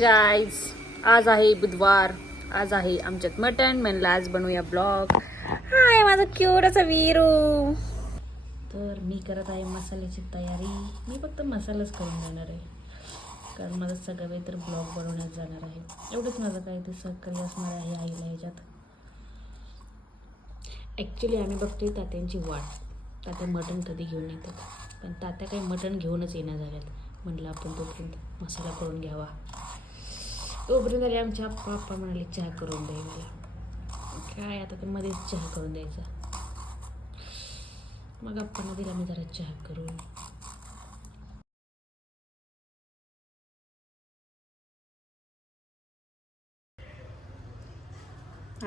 Guys, आज आहे बुधवार. आज आहे आमच्यात मटण. म्हणलं आज बनवूया ब्लॉग. हाय माझा क्यूट असा वीरू. तर मी करत आहे मसाल्याची तयारी. मी फक्त मसालाच करून जाणार आहे, कारण माझं सगळं काही तर ब्लॉग बनवण्यात जाणार आहे. एवढंच माझं काही ते सहकार्य असणार आहे आईला ह्याच्यात. ॲक्च्युली आम्ही बघतोय तात्यांची वाट. तात्या मटण कधी घेऊन येतात, पण तात्या काही मटण घेऊनच येणार झाल्यात. म्हटलं आपण तोपर्यंत मसाला करून घ्यावा. तोपर्यंत आले आमच्या पप्पा म्हणाले चहा करून द्या मला. काय आता तर मध्येच चहा करून द्यायचा. मग आपण दिला मी जरा चहा करून.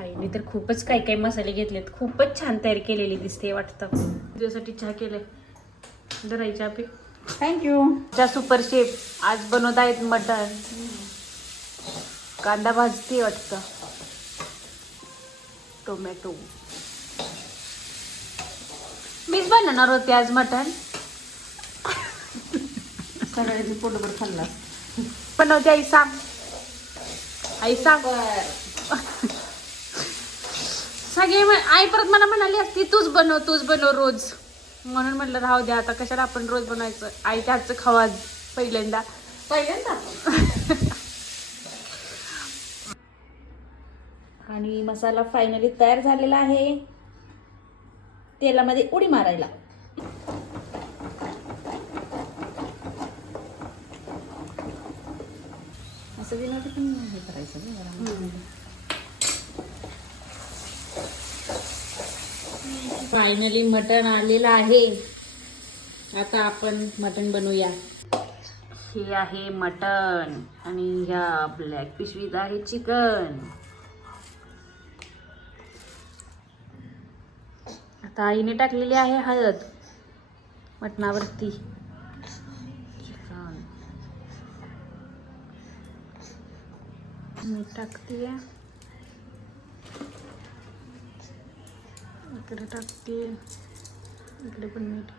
आईने तर खूपच काही काही मसाले घेतलेत. खूपच छान तयारी केलेली दिसते वाटतं. तुझ्यासाठी चहा केलंय. जरा चहा पे. थँक्यू. च्या सुपर शेफ आज बनवत आहेत मटण. कांदा भाजती वाटतं. टोमॅटो. मीच बनवणार होते आज मटण. सगळ्याची पोटभर खाल्ला. बनवते आई सांग. आई सांग. सगळे आई परत मला म्हणाली असती तूच बनव रोज. म्हणून म्हटलं राहू द्या आता, कशाला आपण रोज बनवायचं. आईच्या हातचं खावा पहिल्यांदा. आणि मसाला फायनली तयार झालेला आहे. तेलामध्ये उडी मारायला. असं दिलं पण हे करायचं ना. फायनली मटण आलेलं आहे. आता आपण मटण बनवूया. हे आहे मटण आणि ह्या ब्लॅक पिशवीत आहे चिकन. आता आईने टाकलेली आहे हळद मटणावरती. चिकन मी टाकते. इकडे टाकते. इकडे पण मीठ.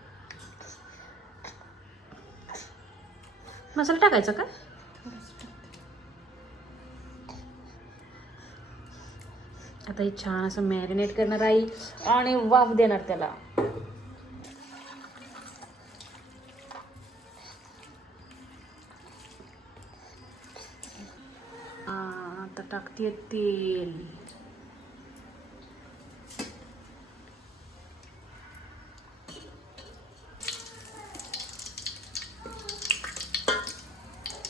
मसाला टाकायचा का? आता हे छान असं मॅरिनेट करणार आई आणि वाफ देणार त्याला. आता टाकते तेल.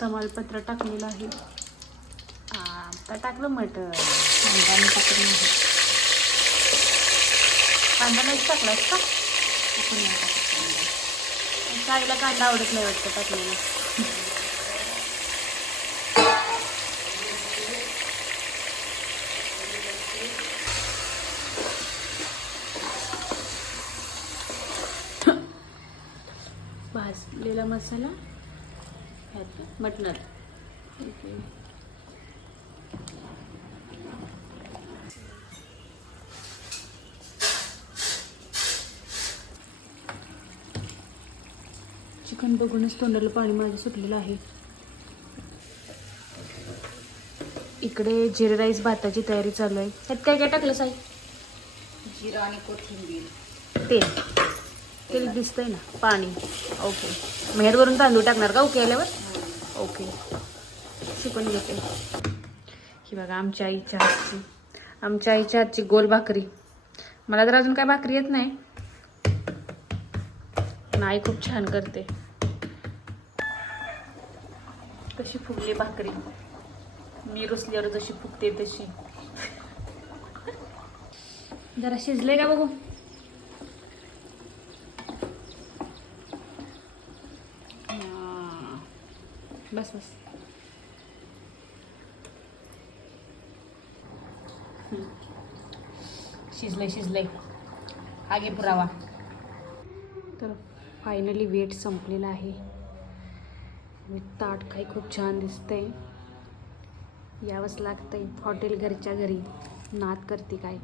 तमालपत्र टाकलेलं आहे. आता टाकलं मटण. कांदा टाकलं नाही. कांदा नाहीच टाकलास का? आईला कांदा आवडत नाही वाटतं टाकलेला. भाजलेला मसाला मटणात. चिकन बघूनच तोंडाला पाणी माझं सुटलेलं आहे. इकडे जिरा राईस भाताची तयारी चालू आहे. त्यात काय काय टाकलं साई? जिरा आणि कोथिंबीर. तेल दिसतंय ना. पाणी. ओके. मेहरवरून तांदूळ टाकणार का? ओके आल्यावर. ओके. शिकून घेते. ही बघा आमच्या आईच्या हातची गोल भाकरी. मला तर अजून काय भाकरी येत नाही, पण आई खूप छान करते. कशी फुगली भाकरी. मी रुसल्यावर जशी फुगते तशी. जरा शिजले का बघू. बस बस. शिजलंय. आगे पुरावा. तर फायनली वेट संपलेला आहे. ताट काही खूप छान दिसतंय. यावंच लागतंय. हॉटेल घरच्या घरी नाद करते काय.